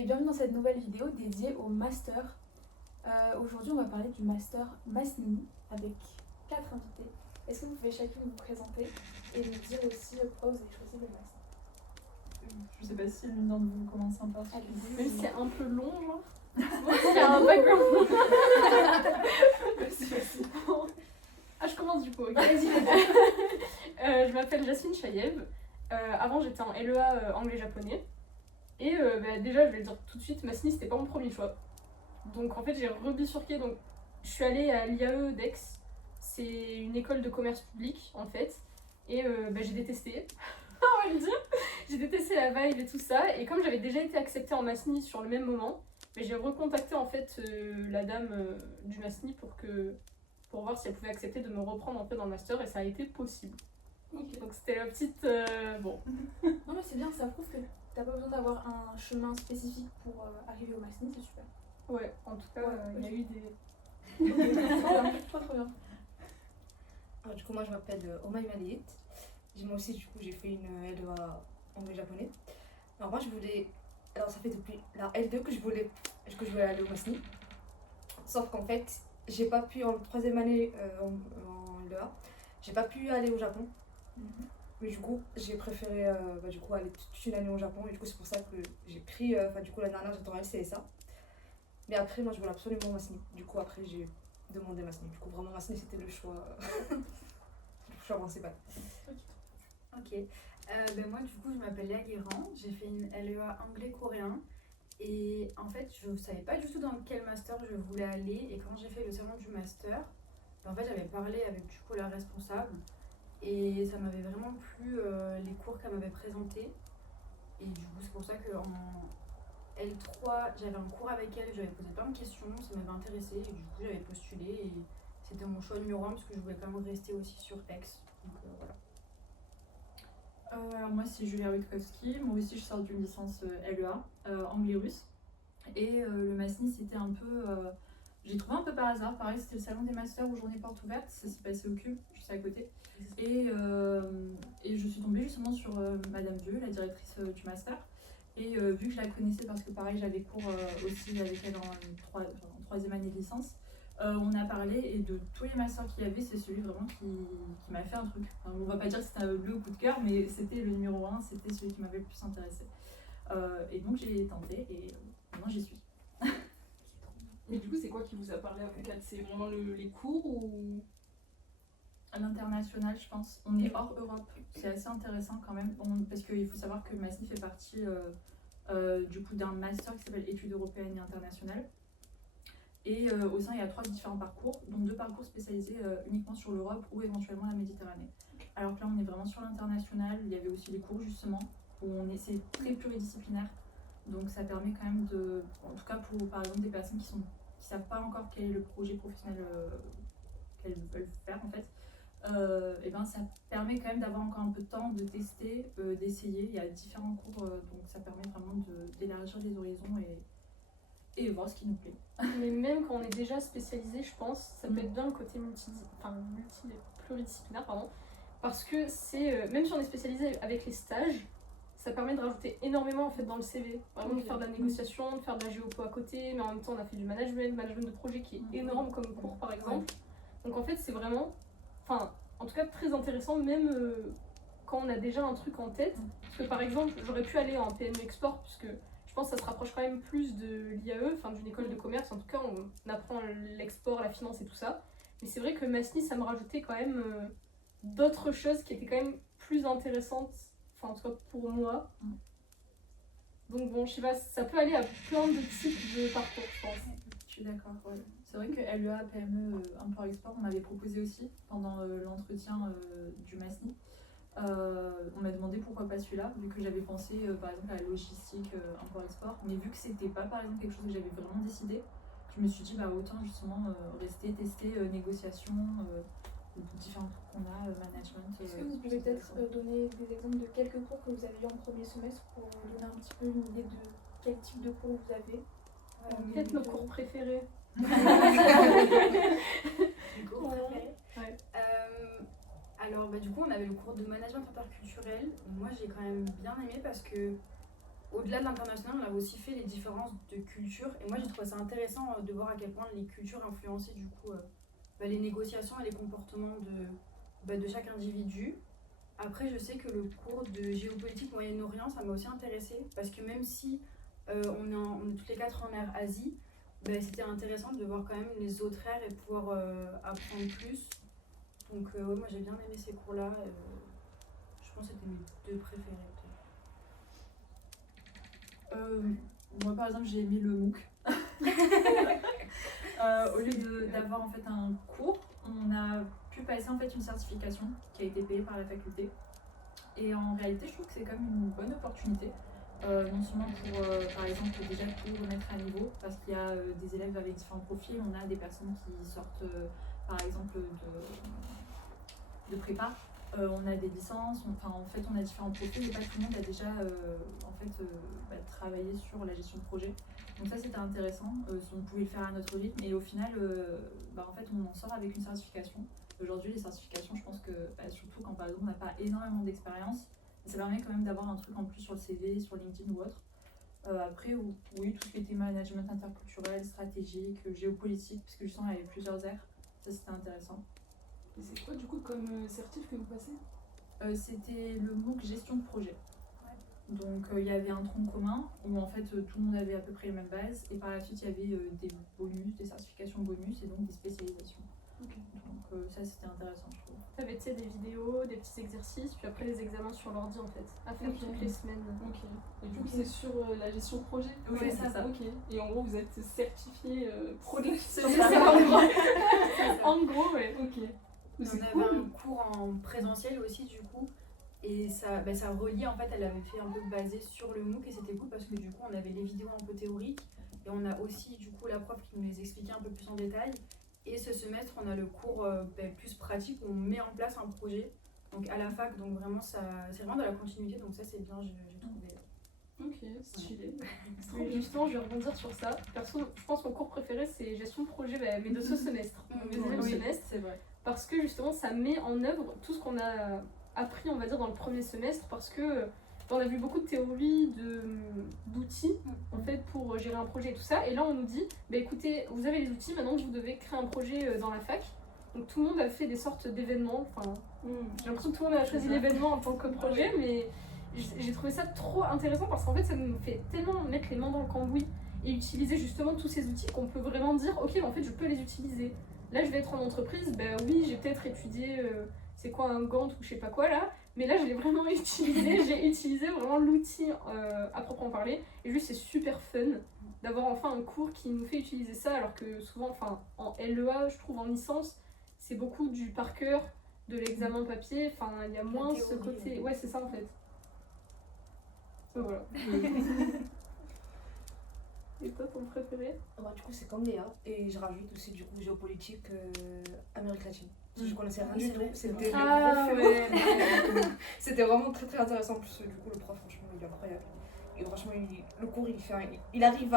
et bienvenue dans cette nouvelle vidéo dédiée au master. Aujourd'hui, on va parler du master Masni avec 4 invités. Est-ce que vous pouvez chacune vous présenter et nous dire aussi pourquoi vous avez choisi le master? Je sais pas si l'une d'entre vous commence un particulier. Même si c'est un peu long, genre. Il y a un background. Ah, je commence du coup, ok. Vas-y, Je m'appelle Jasmine Chayev. Avant, j'étais en LEA anglais-japonais. Et déjà, je vais le dire tout de suite, Masni, c'était pas mon premier choix. Donc en fait, j'ai rebifurqué. Donc, je suis allée à l'IAE d'Aix. C'est une école de commerce public, en fait. Et j'ai détesté. On va le dire. J'ai détesté la vibe et tout ça. Et comme j'avais déjà été acceptée en Masni sur le même moment, j'ai recontacté en fait la dame du Masni pour voir si elle pouvait accepter de me reprendre un peu dans le master, et ça a été possible. Okay. Donc c'était la petite... bon. Non mais c'est bien, ça prouve que t'as pas besoin d'avoir un chemin spécifique pour arriver au Masni, c'est super. Ouais, en tout cas, il y a eu des... Trop bien. Alors, du coup, moi je m'appelle Omaï Maliit. Moi aussi, du coup, j'ai fait une LEA anglais-japonais. Alors, moi je voulais. Alors, ça fait depuis la L2 que je voulais aller au Masni. Sauf qu'en fait, j'ai pas pu, en troisième année en LEA, j'ai pas pu aller au Japon. Mais du coup, j'ai préféré aller toute une année au Japon. Et du coup, c'est pour ça que j'ai pris. Du coup, l'année dernière, j'étais en LCSA. Mais après, moi, je voulais absolument Masni. Du coup, après, j'ai demandé Masni. Du coup, vraiment, Masni, c'était le choix, le choix principal. Ok. Moi, du coup, je m'appelle Léa Guérand. J'ai fait une LEA anglais-coréen. Et en fait, je ne savais pas du tout dans quel master je voulais aller. Et quand j'ai fait le salon du master, en fait, j'avais parlé avec du coup la responsable. Et ça m'avait vraiment plu les cours qu'elle m'avait présentés. Et du coup, c'est pour ça qu'en L3, j'avais un cours avec elle, j'avais posé plein de questions, ça m'avait intéressée. Et du coup, j'avais postulé. Et c'était mon choix numéro 1 parce que je voulais quand même rester aussi sur Aix. Donc voilà. Alors moi c'est Julia Witkowski, moi aussi je sors d'une licence LEA, anglais-russe. Et le Masni c'était un peu... j'ai trouvé un peu par hasard, pareil c'était le salon des masters aux journées portes ouvertes, ça s'est passé au Cube, juste à côté. Et je suis tombée justement sur Madame Vieux, la directrice du master. Et vu que je la connaissais parce que pareil j'avais cours aussi avec elle en troisième année de licence, on a parlé, et de tous les masters qu'il y avait, c'est celui vraiment qui m'a fait un truc. Enfin, on va pas dire que c'était le coup de cœur, mais c'était le numéro 1, c'était celui qui m'avait le plus intéressé. Et donc j'ai tenté, et maintenant j'y suis. Mais du coup, c'est quoi qui vous a parlé à vous quatre? C'est vraiment les cours ou... À l'international, je pense. On est hors Europe, c'est assez intéressant quand même, parce qu'il faut savoir que Masni fait partie du coup d'un master qui s'appelle Études européennes et internationales. Et au sein, il y a 3 différents parcours, dont 2 parcours spécialisés uniquement sur l'Europe ou éventuellement la Méditerranée. Alors que là, on est vraiment sur l'international. Il y avait aussi les cours justement, où c'est très pluridisciplinaire. Donc ça permet quand même de, en tout cas pour par exemple des personnes qui savent pas encore quel est le projet professionnel qu'elles veulent faire en fait, ça permet quand même d'avoir encore un peu de temps de tester, d'essayer. Il y a différents cours, donc ça permet vraiment d'élargir les horizons et voir ce qui nous plaît. Mais même quand on est déjà spécialisé, je pense, ça peut être bien le côté pluridisciplinaire, parce que c'est, même si on est spécialisé avec les stages, ça permet de rajouter énormément en fait dans le CV. Par exemple, de faire de la négociation, de faire de la géopo à côté, mais en même temps on a fait du management de projet qui est énorme comme cours par exemple. Donc en fait c'est vraiment, en tout cas très intéressant, même quand on a déjà un truc en tête. Parce que par exemple, j'aurais pu aller en PME Export, puisque je pense que ça se rapproche quand même plus de l'IAE, d'une école de commerce. En tout cas, on apprend l'export, la finance et tout ça. Mais c'est vrai que Masni, ça me rajoutait quand même d'autres choses qui étaient quand même plus intéressantes, en tout cas pour moi. Donc bon, je sais pas, ça peut aller à plein de types de parcours, je pense. Je suis d'accord, ouais. C'est vrai que LEA, PME, import-export, on m'avait proposé aussi pendant l'entretien du Masni. On m'a demandé pourquoi pas celui-là, vu que j'avais pensé par exemple à la logistique, import-export, mais vu que c'était pas par exemple quelque chose que j'avais vraiment décidé, je me suis dit autant justement rester, tester, négociation, différents cours qu'on a, management. Est-ce que vous pouvez peut-être donner des exemples de quelques cours que vous avez eu en premier semestre pour donner un petit peu une idée de quel type de cours vous avez? Peut-être nos cours préférés. Les cours préférés. Ouais. Alors du coup on avait le cours de management interculturel. Moi j'ai quand même bien aimé parce que au-delà de l'international, on avait aussi fait les différences de culture. Et moi, j'ai trouvé ça intéressant de voir à quel point les cultures influençaient du coup les négociations et les comportements de chaque individu. Après, je sais que le cours de géopolitique Moyen-Orient, ça m'a aussi intéressée. Parce que même si on est toutes les quatre en mer Asie, c'était intéressant de voir quand même les autres aires et pouvoir apprendre plus. Donc, ouais, moi j'ai bien aimé ces cours-là. Je pense que c'était mes deux préférés. Moi par exemple j'ai aimé le MOOC. Au lieu d'avoir en fait un cours, on a pu passer en fait une certification qui a été payée par la faculté. Et en réalité je trouve que c'est quand même une bonne opportunité. Non seulement pour par exemple déjà tout remettre à niveau, parce qu'il y a des élèves avec différents profils, on a des personnes qui sortent par exemple de prépa. On a des licences, en fait on a différents profils et pas tout le monde a déjà travaillé sur la gestion de projet. Donc ça c'était intéressant, on pouvait le faire à notre rythme et au final en fait on en sort avec une certification. Aujourd'hui les certifications je pense que surtout quand par exemple on n'a pas énormément d'expérience, ça permet quand même d'avoir un truc en plus sur le CV, sur LinkedIn ou autre. Après oui tout ce qui était management interculturel, stratégique, géopolitique, parce que justement il y avait plusieurs aires, ça c'était intéressant. Et c'est quoi du coup comme certif que vous passez? C'était le MOOC gestion de projet. Donc il y avait un tronc commun où en fait tout le monde avait à peu près les mêmes bases et par la suite il y avait des bonus, des certifications bonus et donc des spécialisations. Okay. Donc ça c'était intéressant je trouve. T'avais des vidéos, des petits exercices, puis après les examens sur l'ordi en fait, à faire toutes les semaines. Ok. Et du coup c'est sur la gestion de projet? Oui c'est ça. Ok. Et en gros vous êtes certifié pro de la gestion C'est ça, en gros, ouais. Ok. On avait un cours en présentiel aussi du coup et ça reliait en fait, elle avait fait un peu basé sur le MOOC et c'était cool parce que du coup on avait les vidéos un peu théoriques et on a aussi du coup la prof qui nous les expliquait un peu plus en détail et ce semestre on a le cours plus pratique où on met en place un projet donc à la fac, donc vraiment c'est vraiment de la continuité donc ça c'est bien j'ai trouvé. Ok, stylé. Oui, justement, je vais rebondir sur ça. Perso, je pense que mon cours préféré c'est gestion de projet, mais de ce semestre, mes élèves Oui, semestre. c'est vrai. Parce que justement ça met en œuvre tout ce qu'on a appris on va dire dans le premier semestre parce que on a vu beaucoup de théories, d'outils en fait pour gérer un projet et tout ça et là on nous dit écoutez vous avez les outils maintenant vous devez créer un projet dans la fac donc tout le monde a fait des sortes d'événements j'ai l'impression que tout le monde a choisi l'événement en tant que projet mais j'ai trouvé ça trop intéressant parce qu'en fait ça nous fait tellement mettre les mains dans le cambouis et utiliser justement tous ces outils qu'on peut vraiment dire ok en fait je peux les utiliser. Là, je vais être en entreprise, oui, j'ai peut-être étudié c'est quoi un Gantt ou je sais pas quoi là, mais là, je l'ai vraiment utilisé, j'ai utilisé vraiment l'outil à proprement parler, et juste c'est super fun d'avoir enfin un cours qui nous fait utiliser ça, alors que souvent, en LEA, je trouve en licence, c'est beaucoup du par cœur, de l'examen papier, il y a moins ce côté, ouais, c'est ça en fait. Voilà. Et toi, ton préféré? Du coup, c'est comme Léa. Et je rajoute aussi du coup géopolitique Amérique latine. Parce que je connaissais rien du tout. C'était le gros C'était vraiment très très intéressant. En plus, du coup, le prof, franchement, il est incroyable. Et franchement, le cours, il arrive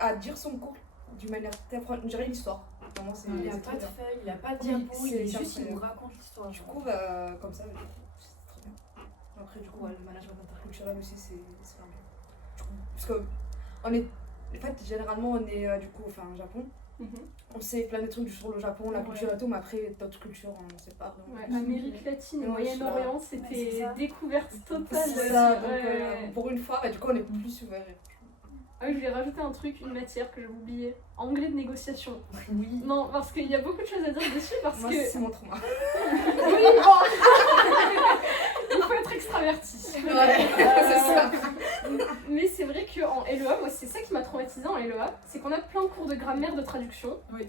à dire son cours d'une manière très proche. On dirait une histoire. Vraiment, Il n'a pas de feuilles, il n'a pas de diapo, il nous raconte l'histoire. Du coup, comme ça, c'est très bien. Après, du coup, le management interculturel aussi, c'est bien. Du coup, parce que en fait, généralement, on est du coup au Japon. On sait plein de trucs sur le Japon, la culture et tout, mais après, d'autres cultures, on ne sait pas vraiment. Amérique latine et Moyen-Orient, c'était découverte totale. C'est ça, donc pour une fois, du coup, on est plus ouvert. Ah oui, je vais rajouter un truc, une matière que j'avais oubliée. Anglais de négociation. Oui. Non, parce qu'il y a beaucoup de choses à dire dessus, parce Moi, que... c'est mon trauma. Oui, bon. Il faut être extraverti. Ouais, c'est ça. Mais c'est vrai qu'en LEA, moi c'est ça qui m'a traumatisée en LEA, c'est qu'on a plein de cours de grammaire, de traduction. Oui.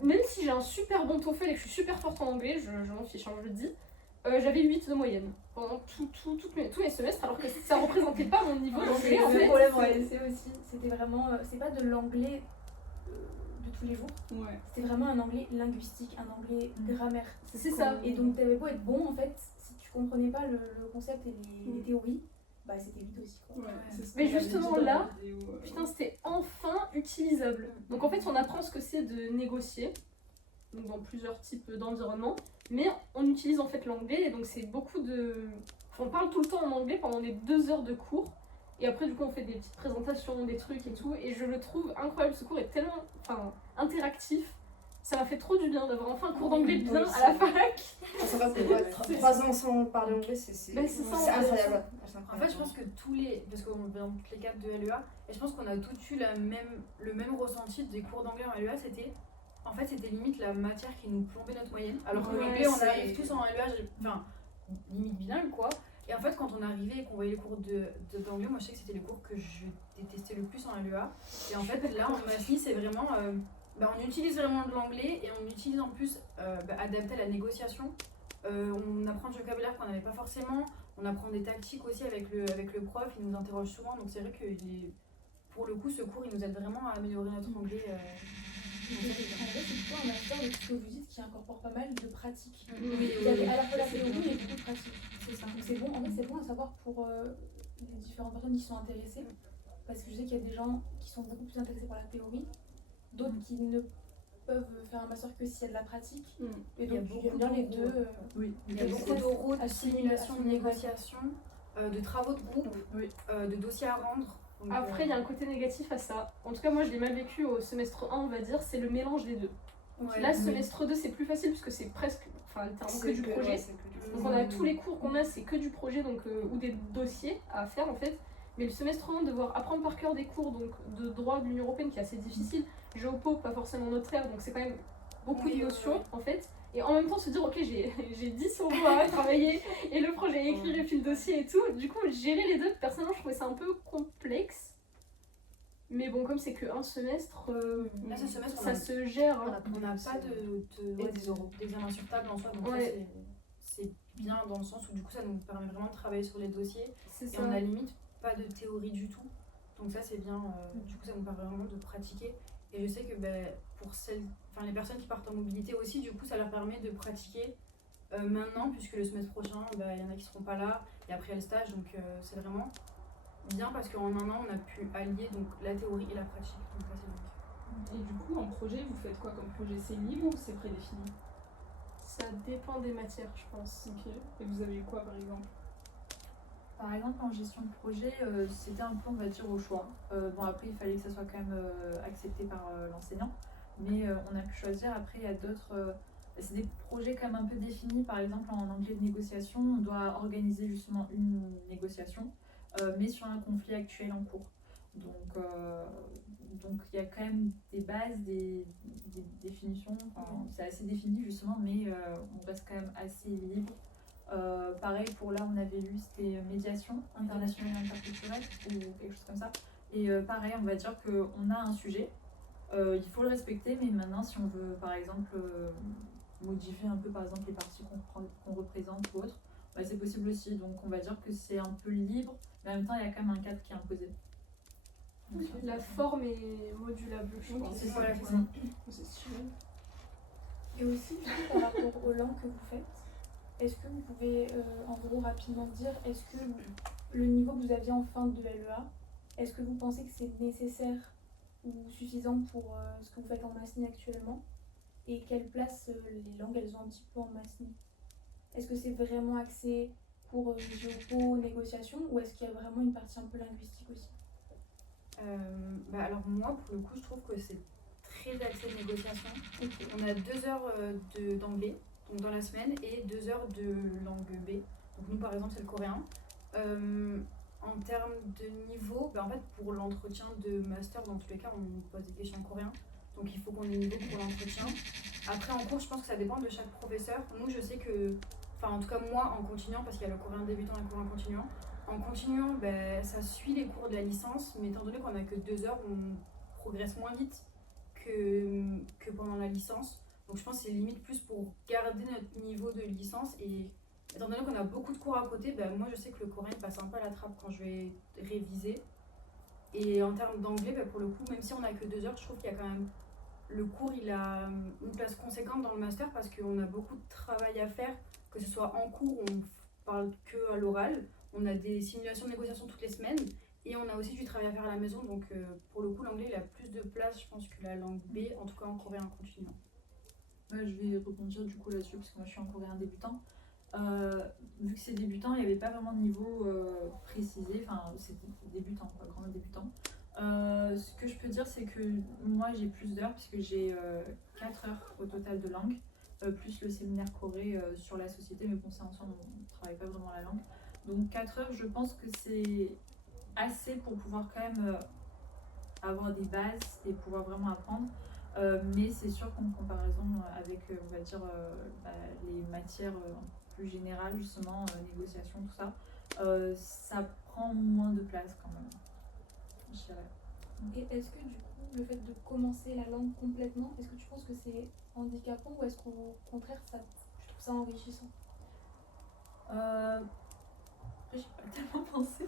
Même si j'ai un super bon TOEFL et que je suis super forte en anglais, je m'en fiche, je le dis, j'avais 8 de moyenne pendant tous mes semestres, alors que ça représentait pas mon niveau d'anglais en Le fait. problème en LC aussi, c'était vraiment, c'est pas de l'anglais de tous les jours, c'était vraiment un anglais linguistique, un anglais grammaire. C'est ça. Et donc t'avais beau être bon en fait, si tu comprenais pas le concept et les théories, c'était vite aussi quoi. Mais justement là, putain c'était enfin utilisable. Donc en fait on apprend ce que c'est de négocier, donc dans plusieurs types d'environnements, mais on utilise en fait l'anglais et donc c'est beaucoup de... on parle tout le temps en anglais pendant les 2 heures de cours Et après, du coup, on fait des petites présentations, des trucs et tout. Et je le trouve incroyable. Ce cours est tellement interactif. Ça m'a fait trop du bien d'avoir enfin un cours d'anglais bien Oui, à la fac. C'est vrai que 3 ans sans parler anglais, c'est Mais c'est ça, en fait. incroyable. En fait, je pense que parce qu'on est dans toutes les 4 de LEA, et je pense qu'on a tous eu le même ressenti des cours d'anglais en LEA, c'était limite la matière qui nous plombait notre moyenne. Alors que Ouais, l'anglais, on c'est- arrive tous en LEA, limite bilingue quoi. Et en fait, quand on arrivait et qu'on voyait les cours d'anglais, moi je sais que c'était les cours que je détestais le plus en LEA. Et en fait, là en Masni, c'est vraiment. On utilise vraiment de l'anglais et on utilise en plus adapté à la négociation. On apprend du vocabulaire qu'on n'avait pas forcément. On apprend des tactiques aussi avec le prof, il nous interroge souvent. Donc c'est vrai que pour le coup, ce cours, il nous aide vraiment à améliorer notre anglais. En fait, c'est plutôt un master de ce que vous dites qui incorpore pas mal de pratiques. Oui, Vous avez à la fois la théorie et beaucoup de pratiques. c'est ça. Donc c'est bon, en fait c'est bon à savoir pour les différentes personnes qui sont intéressées. Parce que je sais qu'il y a des gens qui sont beaucoup plus intéressés par la théorie, d'autres qui ne peuvent faire un master que s'il y a de la pratique. Et Il y a donc beaucoup j'aime bien les d'oraux, deux. Oui, Il y a beaucoup d'oraux, de simulation, de assimiler, négociation, de travaux de groupe, Oui. de dossiers à rendre. Donc, Après, il y a un côté négatif à ça. En tout cas, moi, je l'ai mal vécu au semestre 1, on va dire, c'est le mélange des deux. ouais, Là, oui. semestre 2, c'est plus facile puisque c'est presque, littéralement que du projet. Donc on a tous les cours qu'on a, c'est que du projet donc, ou des dossiers à faire en fait. Mais le semestre 1, devoir apprendre par cœur des cours donc, de droit de l'Union Européenne qui est assez difficile. Géopo, pas forcément notaire, donc c'est quand même beaucoup Oui, de notions ouais. en fait. Et en même temps se dire ok j'ai 10 euros à travailler et le projet à écrire et puis le dossier et tout. Du coup gérer les deux, personnellement je trouvais ça un peu complexe. Mais bon comme c'est qu'un semestre, Là, ce semestre, ça se gère. Hein. on n'a pas d'examen sur table en soi, donc Ouais. ça, c'est bien dans le sens où du coup ça nous permet vraiment de travailler sur les dossiers C'est et ça. on a limite pas de théorie du tout. Donc ça c'est bien, du coup ça nous permet vraiment de pratiquer. Et je sais que pour les personnes qui partent en mobilité aussi, du coup ça leur permet de pratiquer maintenant, puisque le semestre prochain, il y en a qui seront pas là, et après il y a le stage, donc c'est vraiment bien parce qu'en un an on a pu allier donc, la théorie et la pratique. Donc ça c'est bien. Et du coup, en projet, vous faites quoi comme projet? C'est libre ou c'est prédéfini? Ça dépend des matières je pense. Ok. Et vous avez eu quoi par exemple? Par exemple, en gestion de projet, c'était un peu, on va dire, au choix. Après, il fallait que ça soit quand même accepté par l'enseignant, mais on a pu choisir. Après, il y a d'autres. C'est des projets quand même un peu définis. Par exemple, en anglais de négociation, on doit organiser justement une négociation, mais sur un conflit actuel en cours. Donc il y a quand même des bases, des définitions. C'est assez défini justement, mais on reste quand même assez libre. Pareil pour là on avait lu c'était médiation internationale et interculturelle ou quelque chose comme ça et pareil on va dire qu'on a un sujet, il faut le respecter mais maintenant si on veut par exemple modifier un peu par exemple les parties qu'on représente ou autre, c'est possible aussi, donc on va dire que c'est un peu libre mais en même temps il y a quand même un cadre qui est imposé. Donc, La forme est modulable je pense. c'est ça. Voilà, c'est ça. C'est stylé. Et aussi, du coup, par rapport aux langues que vous faites, est-ce que vous pouvez en gros rapidement dire, est-ce que le niveau que vous aviez en fin de LEA, est-ce que vous pensez que c'est nécessaire ou suffisant pour ce que vous faites en Masni actuellement? Et quelle place les langues elles ont un petit peu en Masni? Est-ce que c'est vraiment axé pour géopo, négociation, ou est-ce qu'il y a vraiment une partie un peu linguistique aussi? Alors moi pour le coup je trouve que c'est très axé négociation. On a 2 heures d'anglais donc dans la semaine et 2 heures de langue B. Donc nous par exemple c'est le coréen. En termes de niveau, en fait pour l'entretien de master dans tous les cas on nous pose des questions en coréen. Donc il faut qu'on ait niveau pour l'entretien. Après en cours je pense que ça dépend de chaque professeur. Nous je sais que, en tout cas moi en continuant parce qu'il y a le coréen débutant et le coréen continuant. En continuant, ça suit les cours de la licence, mais étant donné qu'on n'a que 2 heures, on progresse moins vite que pendant la licence. Donc je pense que c'est limite plus pour garder notre niveau de licence. Et étant donné qu'on a beaucoup de cours à côté, moi je sais que le coréen passe un peu à la trappe quand je vais réviser. Et en termes d'anglais, pour le coup, même si on n'a que 2 heures, je trouve qu'il y a quand même... Le cours, il a une place conséquente dans le master parce qu'on a beaucoup de travail à faire, que ce soit en cours, on parle que à l'oral. On a des simulations de négociation toutes les semaines et on a aussi du travail à faire à la maison. Donc pour le coup, l'anglais il a plus de place, je pense, que la langue B, en tout cas en coréen continuant. Je vais rebondir du coup là-dessus parce que moi je suis en coréen débutant. Vu que c'est débutant, il n'y avait pas vraiment de niveau précisé, enfin c'est débutant, quoi, grand débutant. Ce que je peux dire, c'est que moi j'ai plus d'heures, puisque j'ai 4 heures au total de langue, plus le séminaire Corée sur la société, mais bon, c'est ensemble, on ne travaille pas vraiment la langue. Donc 4 heures, je pense que c'est assez pour pouvoir quand même avoir des bases et pouvoir vraiment apprendre. Mais c'est sûr qu'en comparaison avec, on va dire, les matières plus générales, justement, négociation, tout ça, ça prend moins de place quand même, je dirais. Et est-ce que du coup, le fait de commencer la langue complètement, est-ce que tu penses que c'est handicapant ou est-ce qu'au contraire, tu trouves ça enrichissant? Après, j'ai pas tellement pensé.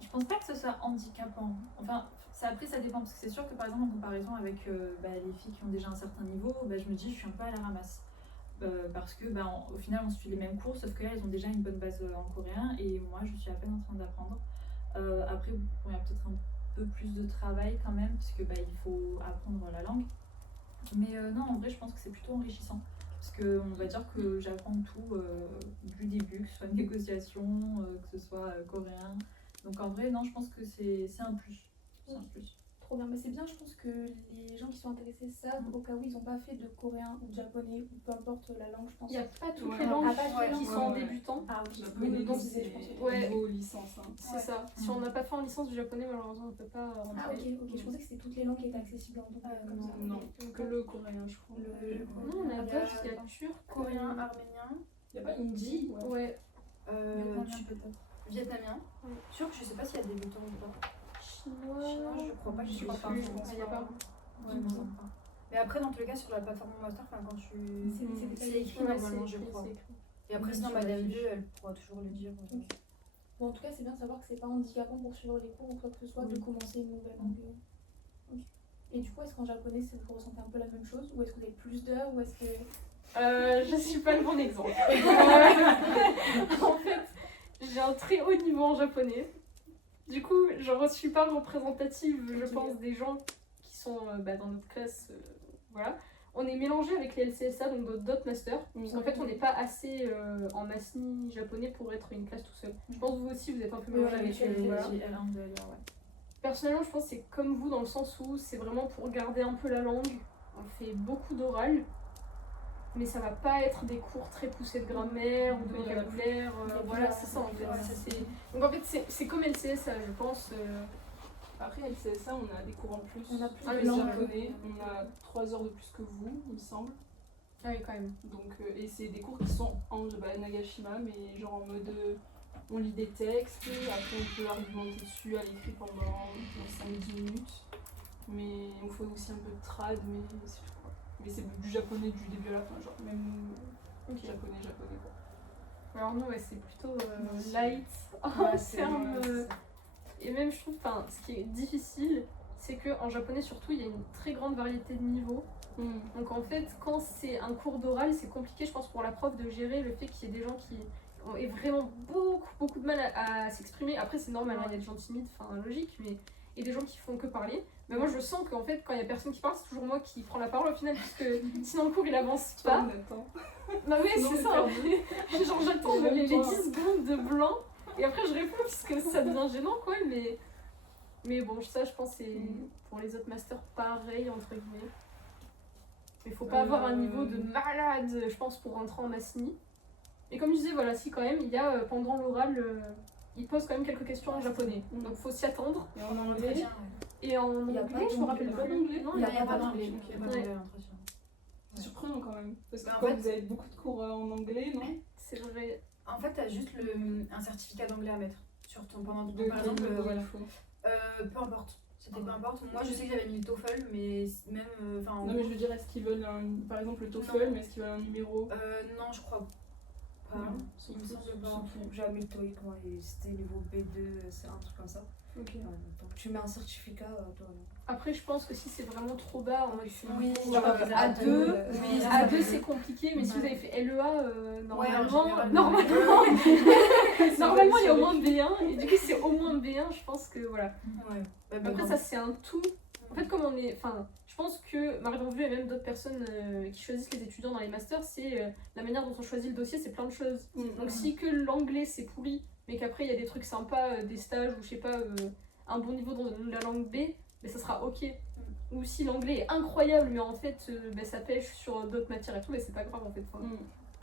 Je pense pas que ce soit handicapant. Enfin, après, ça dépend. Parce que c'est sûr que par exemple, en comparaison avec les filles qui ont déjà un certain niveau, je me dis, je suis un peu à la ramasse. Parce que au final, on suit les mêmes cours, sauf que là, elles ont déjà une bonne base en coréen et moi, je suis à peine en train d'apprendre. Après, il y a peut-être un peu plus de travail quand même, puisque il faut apprendre la langue. Mais non, en vrai, je pense que c'est plutôt enrichissant. Parce qu'on va dire que j'apprends tout du début, que ce soit négociation, que ce soit coréen. Donc en vrai, non, je pense que c'est un plus. C'est un plus. Trop bien, mais c'est bien, je pense que les gens qui sont intéressés savent au cas où ils n'ont pas fait de coréen ou de japonais ou peu importe la langue, je pense. Il n'y a pas toutes Ouais. les langues Ah, pas toutes les qui langues. sont en débutant. Ah oui, Japonais, donc c'est je pense. Ouais. niveau licence. Hein. C'est ça. Si on n'a pas fait en licence du japonais, malheureusement, on ne peut pas Ah rentrer. ok, je pensais que c'était toutes les langues qui étaient accessibles en double comme ça. Non, que le coréen, je crois. Non, on a d'autres, il y a turc, Coréen, arménien, Il n'y a pas hindi? Ouais. Vietnamien peut-être. vietnamien. Ouais. Turc, je sais pas s'il y a des butons ou pas. Chinois. Chinois, je crois pas, je crois pas. plus. je pense Il y a pas. Ouais, il me semble pas. Mais après, dans tous les cas, sur la plateforme master, quand tu. C'est C'est écrit normalement, je crois. Et après, sinon, Sur la Madame fiche. 2, elle pourra toujours le dire. Ok. Bon, en tout cas, c'est bien de savoir que c'est pas handicapant pour suivre les cours ou quoi que ce soit de commencer une nouvelle langue. Ok. Et du coup, est-ce qu'en japonais, vous ressentez un peu la même chose ou est-ce que vous avez plus d'heures ou est-ce que... Je suis pas le bon exemple. En fait, j'ai un très haut niveau en japonais. Du coup, je ne suis pas représentative, je pense, des gens qui sont dans notre classe. Voilà. On est mélangé avec les LCSA, donc d'autres masters. Parce qu'en fait, on n'est pas assez en masni japonais pour être une classe tout seul. Je pense que vous aussi, vous êtes un peu mélangé avec elle. Voilà. Personnellement, je pense que c'est comme vous dans le sens où c'est vraiment pour garder un peu la langue. On fait beaucoup d'oral, mais ça va pas être des cours très poussés de grammaire ou de vocabulaire. Voilà, c'est ça en fait. Donc en fait, c'est comme LCSA, je pense. Après LCSA, on a des cours en plus. On a plus Ah, de mais non, japonais. On a 3 heures de plus que vous, il me semble. Ah oui, quand même. Donc, et c'est des cours qui sont en Nagashima, mais genre en mode on lit des textes, après on peut argumenter dessus à l'écrit pendant 5-10 minutes. Mais on fait aussi un peu de trad, mais c'est tout quoi. Mais c'est du japonais du début à la fin, genre même japonais quoi. Alors nous, ouais, c'est plutôt light en termes... Et même, je trouve, ce qui est difficile, c'est qu'en japonais, surtout, il y a une très grande variété de niveaux. Donc en fait, quand c'est un cours d'oral, c'est compliqué, je pense, pour la prof de gérer le fait qu'il y ait des gens qui ont vraiment beaucoup de mal à s'exprimer. Après, c'est normal, il y a des gens timides, logique, mais et des gens qui font que parler. Mais moi, je sens qu'en fait, quand il y a personne qui parle, c'est toujours moi qui prends la parole au final, puisque sinon le cours il avance pas. Bah oui, c'est ça. Genre, j'attends les 10 secondes de blanc. Et après, je réponds parce que ça devient gênant, quoi. Mais bon, ça, je pense, c'est pour les autres masters pareil, entre guillemets. Il faut pas avoir un niveau de malade, je pense, pour rentrer en Masni. Et comme je disais, voilà, si quand même, il y a pendant l'oral, il pose quand même quelques questions en japonais. Donc, faut s'y attendre. Et en anglais, Et en Il y a anglais, pas je me rappelle d'anglais. plus. Non, Il n'y a pas d'anglais. Il y a pas d'anglais à l'entretien. c'est surprenant quand même. Parce que Bah, en quoi, fait- vous avez beaucoup de cours en anglais, non? c'est vrai. En fait, t'as juste un certificat d'anglais à mettre sur ton pendant De par exemple, quel niveau voilà. il faut? Peu importe. C'était peu importe. Moi, je sais que j'avais mis le TOEFL, mais même. Non, mais je veux dire, est-ce qu'ils veulent par exemple le TOEFL, mais est-ce qu'ils veulent un numéro? Non, je crois pas. Non, Il me semble pas. J'avais mis le TOEIC, moi, et c'était niveau B2, c'est un truc comme ça. Ok. Donc tu mets un certificat, toi. Après, je pense que si c'est vraiment trop bas, en mode Oui, genre, genre, A2, oui, A2 c'est compliqué, mais si vous avez fait LEA, normalement, général, normalement il y a au moins B1, et du coup c'est au moins B1, je pense que voilà. Ouais. Après ça c'est un tout, En fait, comme on est. Enfin, je pense que Marion Vu et même d'autres personnes qui choisissent les étudiants dans les masters, c'est la manière dont on choisit le dossier, c'est plein de choses. Donc, si que l'anglais c'est pourri, mais qu'après il y a des trucs sympas, des stages ou je sais pas, un bon niveau dans la langue B, mais ça sera ok. Ou si l'anglais est incroyable, mais en fait ça pêche sur d'autres matières et tout, mais c'est pas grave en fait. Enfin,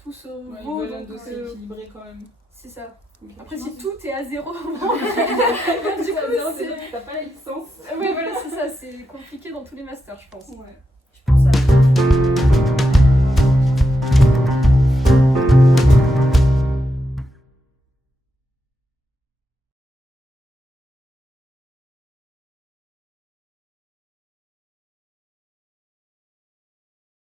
tout se Ouais, ils vaut, veulent un donc, dossier équilibré quand même. c'est ça. Ok. Après, Je si pense tout est à zéro, du coup, que c'est. t'as pas la licence. Ouais, voilà, c'est ça, c'est compliqué dans tous les masters, je pense. Ouais.